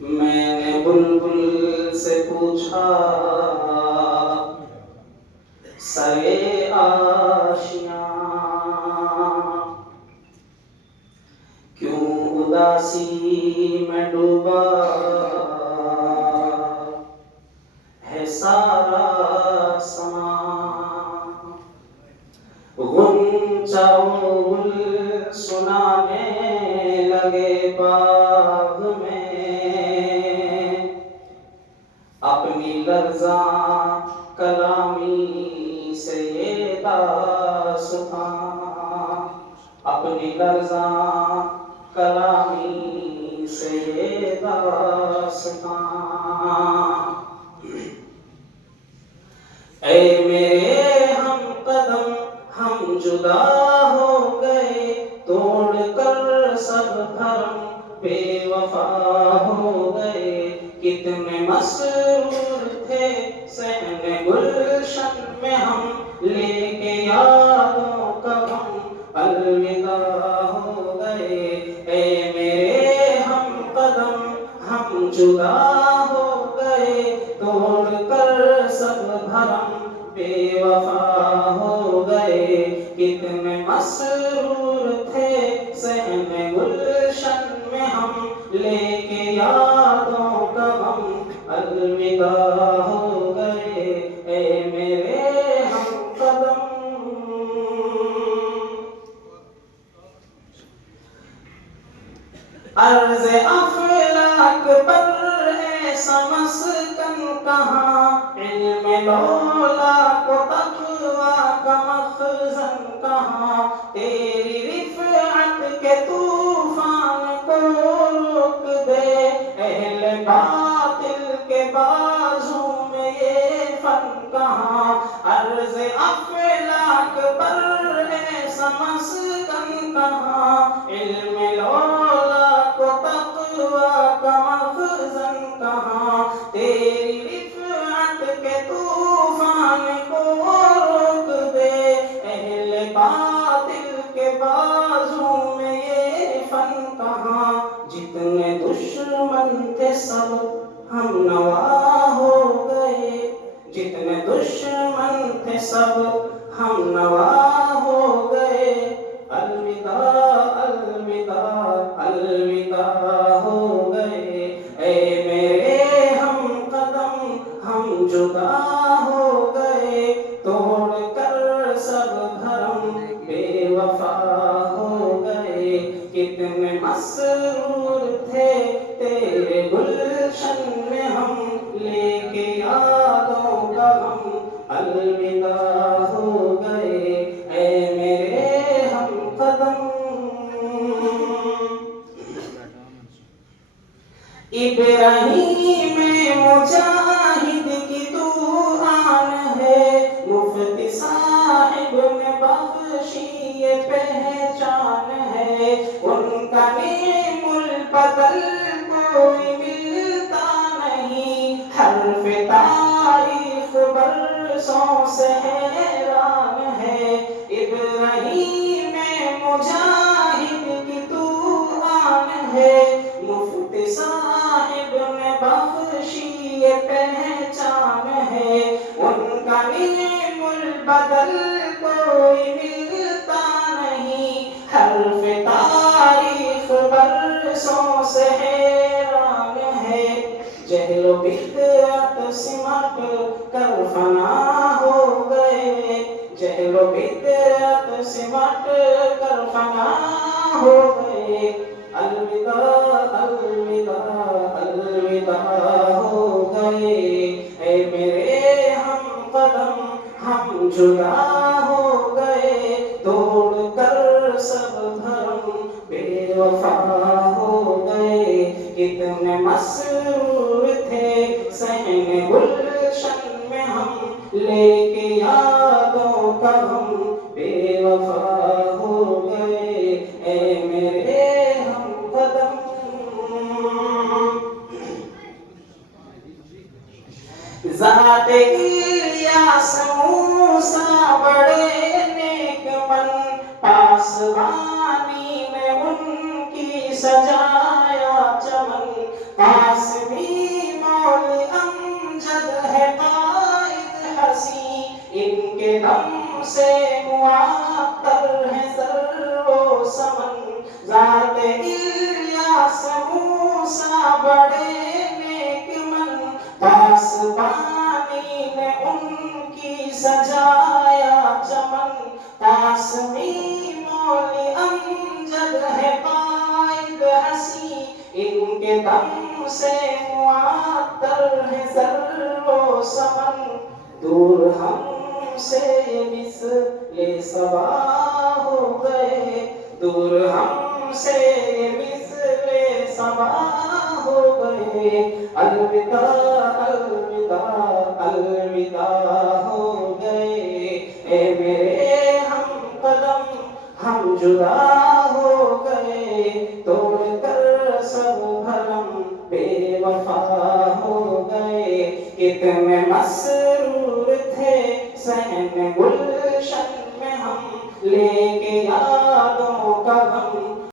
میں نے بلبل سے پوچھا سرے آشیاں کیوں اداسی میں ڈوبا ہے سارا سماں غنچہ گل سنانے لگے باغ میں اپنی لرزاں کلامی سے یہ داستاں اپنی لرزاں کلامی سے یہ داستاں اے میرے ہم قدم ہم جدا ہو گئے توڑ کر سب بھرم بے وفا ہو گئے کتنے مسرور تھے صحن گلشن میں ہم لے کے یادوں کا غم الوداع ہو گئے اے میرے ہم قدم ہم جدا ہو گئے توڑ کر سب بھرم بے وفا ہو گئے کتنے مسرور تھے صحن گلشن میں ہم لے کے یادوں کا غم الوداع ہو گئے اے میرے ہم قدم عرض افلاک پر ایسا مسکن کہاں علم لولا کو تقوی کا مخزن کہاں تیری رفعت کے طوفان کو روک دے اہل باطل کے بازو میں یہ فن کہاں عرض افلاک پر ایسا مسکن کہاں علم لولا کا مخزن کہاں تیری رفعت کے طوفان کو روک دے اہل باطل کے بازو میں یہ فن کہاں جتنے دشمن تھے سب ہم نوا ہو گئے جتنے دشمن تھے سب ہم نوا ہو گئے الوداع الوداع الوداع ہو گئے اے میرے ہم قدم ہم جدا ہو گئے توڑ کر سب بھرم بے وفا ہو گئے کتنے مسرور تھے تیرے گلشن میں ہم لے کے یادوں کا غم الوداع ہو گئے اے میرے ہم قدم ابراہیم مجاہد کی تو آن ہے مفتی صاحب نے بخشی یہ پہچان ہے ان کا نعم البدل کوئی ملتا نہیں حرف تاریخ برسوں سے حیران ہے ابراہیم مجاہد کی تو آن ہے مفتی صاحب نے بخشی یہ پہچان ہے ان کا نعم البدل کوئی ملتا نہیں حرف تاریخ برسوں سے حیران ہے جہل و بدعت سمٹ کر فنا ہو گئے جہل و بدعت سمٹ کر فنا ہو گئے الوداع الوداع الوداع ہو گئے اے میرے ہم قدم ہم جدا ہو گئے توڑ کر سب بھرم بے وفا ہو گئے کتنے مسرور تھے صحن گلشن میں ہم لے کے یادوں کا غم بے وفا ہو گئے اے میرے ہم قدم ذات الیاس موسیٰ بڑے نیک من پاسبانی میں ان کی سجایا چمن قاسمی مول امجد ہے قائد حسی، ان کے دم سے معطر ہے سر و سمن، ذات الیاس موسیٰ بڑے نیک من، پاسبانی نے ان کی سجایا چمن، قاسمی مول امجد ہے قائد حسی، ان کے دم سے معطر ہے سر و سمن، دور ہم سے مثل صبا ہو گئے، دور ہم سے مثل صبا ہو گئے، الوداع الوداع الوداع ہو گئے، اے میرے ہم قدم ہم جدا ہو گئے، توڑ کر سب بھرم بے وفا ہو گئے، کتنے مسرور تھے صحن گلشن میں ہم، لے کے یادوں کا غم